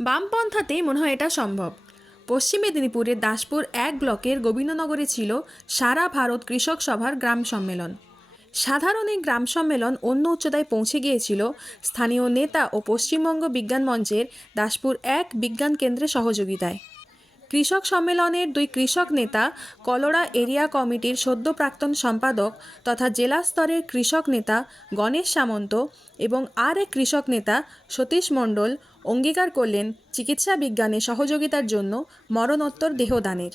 বামপন্থাতেই মনে হয় এটা সম্ভব। পশ্চিম মেদিনীপুরের দাসপুর এক ব্লকের গোবিন্দনগরে ছিল সারা ভারত কৃষক সভার গ্রাম সম্মেলন। সাধারণ এই গ্রাম সম্মেলন অন্য উচ্চতায় পৌঁছে গিয়েছিল স্থানীয় নেতা ও পশ্চিমবঙ্গ বিজ্ঞান মঞ্চের দাসপুর এক বিজ্ঞান কেন্দ্রের সহযোগিতায়। কৃষক সম্মেলনের দুই কৃষক নেতা কলোরা এরিয়া কমিটির সদ্য প্রাক্তন সম্পাদক তথা জেলা স্তরের কৃষক নেতা গণেশ সামন্ত এবং আর এক কৃষক নেতা সতীশ মণ্ডল অঙ্গীকার করলেন চিকিৎসা বিজ্ঞানে সহযোগিতার জন্য মরণোত্তর দেহদানের।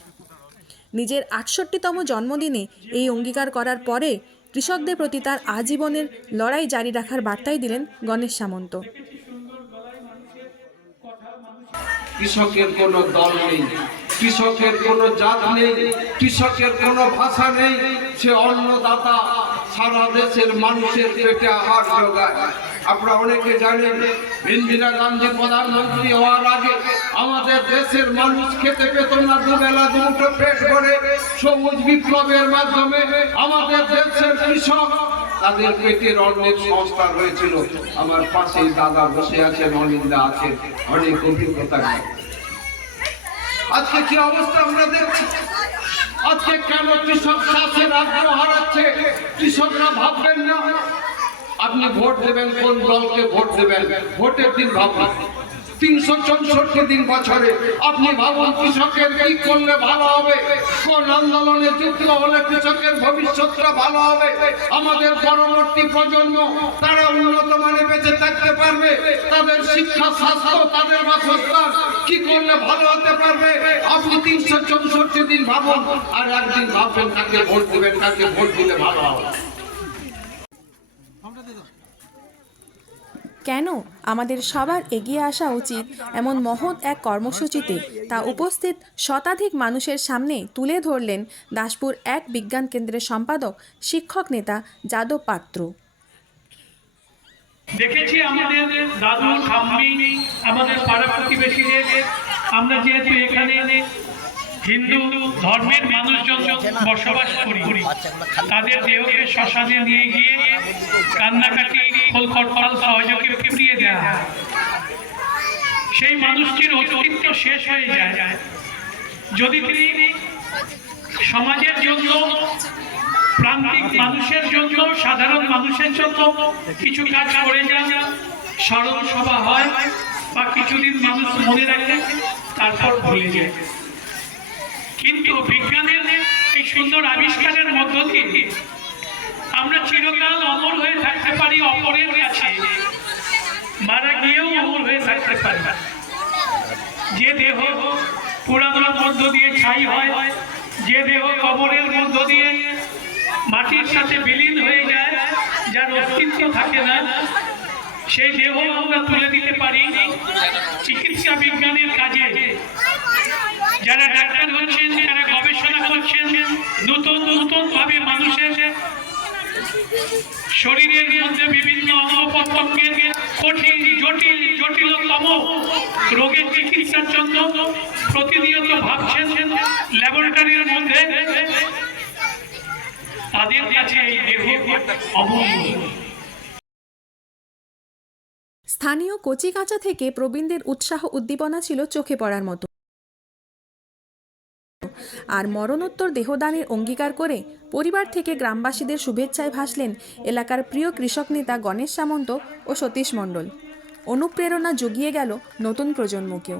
নিজের আটষট্টিতম জন্মদিনে এই অঙ্গীকার করার পরে কৃষকদের প্রতি তার আজীবনের লড়াই জারি রাখার বার্তাই দিলেন গণেশ সামন্ত। কৃষকের কোনো দল নেই, কৃষকের জাত নেই, কৃষকের কোনো ভাষা নেই, সে অন্নদাতা সারা দেশের মানুষের পেটে আহার যোগায় আপনারা অনেকে জানেন ইন্দিরা গান্ধী প্রধানমন্ত্রী হওয়ার আগে আমাদের দেশের মানুষ খেতে পেত না, দুবেলা দুটো পেট ভরে সবুজ বিপ্লবের মাধ্যমে আমাদের দেশের কৃষক। তাদের পেটের অন্যের সংস্থা হয়েছিল আমার পাশে দাদা বসে আছেন, অনিন্দা আছেন। অনেক অভিজ্ঞতা আজকে কি অবস্থা আমরা দেখছি? আজকে কেন কৃষক চাষের আগ্রহ হারাচ্ছে? কৃষকরা ভাববেন না আপনি ভোট দেবেন, কোন দলকে ভোট দেবেন? ভোটের দিন ভাববেন তিনশো চৌষট্টি দিন বছরে আপনি ভাবুন কৃষকের কি করলে ভালো হবে? কোন আন্দোলনে যুক্ত হলে কৃষকের ভবিষ্যৎটা ভালো হবে? আমাদের পরবর্তী প্রজন্ম, তারা উন্নত মানে বেঁচে থাকতে পারবে। তাদের শিক্ষা, স্বাস্থ্য, তাদের বাসস্থান কি করলে ভালো হতে পারবে? আপনি তিনশো চৌষট্টি দিন ভাবুন, আর একদিন ভাববেন তাকে ভোট দেবেন তাকে ভোট দিলে ভালো হবে। কেন? আমাদের সবার এগিয়ে আসা উচিত এমন মহৎ এক কর্মসূচিতে। তা উপস্থিত শতাধিক মানুষের সামনে তুলে ধরলেন দাসপুর এক বিজ্ঞান কেন্দ্রের সম্পাদক, শিক্ষক নেতা যাদব পাত্র। দেখেছি আমাদের দাদু আমাদের পাড়া প্রতিবেশীদের। আমরা যেহেতু এখানে হিন্দু ধর্মের মানুষজন বসবাস করি। তাদের দেহকে শ্মশানে নিয়ে গিয়ে কান্নাকাটি খোল সহযোগে ফিরিয়ে দেওয়া সেই মানুষটির অস্তিত্ব শেষ হয়ে যায়। যদি তিনি সমাজের জন্য, প্রান্তিক মানুষের জন্য, সাধারণ মানুষের জন্য কিছু কাজ করে যান স্মরণ সভা হয় বা কিছুদিন মানুষ মনে রাখে, তারপর ভুলে যায়। কিন্তু বিজ্ঞানের এই সুন্দর আবিষ্কারের মধ্য দিয়ে আমরা চিরকাল অমর হয়ে থাকতে পারি, অপরের কাছে। মারা গিয়েও অমর হয়ে থাকতে পারি। যে দেহ পুরানোর মধ্য দিয়ে ছাই হয়, যে দেহ কবরের মধ্য দিয়ে মাটির সাথে বিলীন হয়ে যায়, যার অস্তিত্ব থাকে না সেই দেহ আমরা তুলে দিতে পারি চিকিৎসা বিজ্ঞানের কাজে। যারা ডাক্তার হচ্ছেন, যারা গবেষণা করছেন, নতুন নতুন ভাবে মানুষের শরীরের মধ্যে বিভিন্ন অঙ্গ প্রত্যঙ্গের কঠিন, জটিল, জটিলতম রোগের চিকিৎসার জন্য প্রতিনিয়ত ভাবছেন ল্যাবরেটরির মধ্যে। তাদের কাছে এই দেহ অমূল্য। স্থানীয় কচিকাঁচা থেকে প্রবীণদের উৎসাহ উদ্দীপনা ছিল চোখে পড়ার মতো। আর মরণোত্তর দেহদানের অঙ্গীকার করে পরিবার থেকে গ্রামবাসীদের শুভেচ্ছায় ভাসলেন এলাকার প্রিয় কৃষক নেতা গণেশ সামন্ত ও সতীশ মণ্ডল। অনুপ্রেরণা জুগিয়ে গেল নতুন প্রজন্মকেও।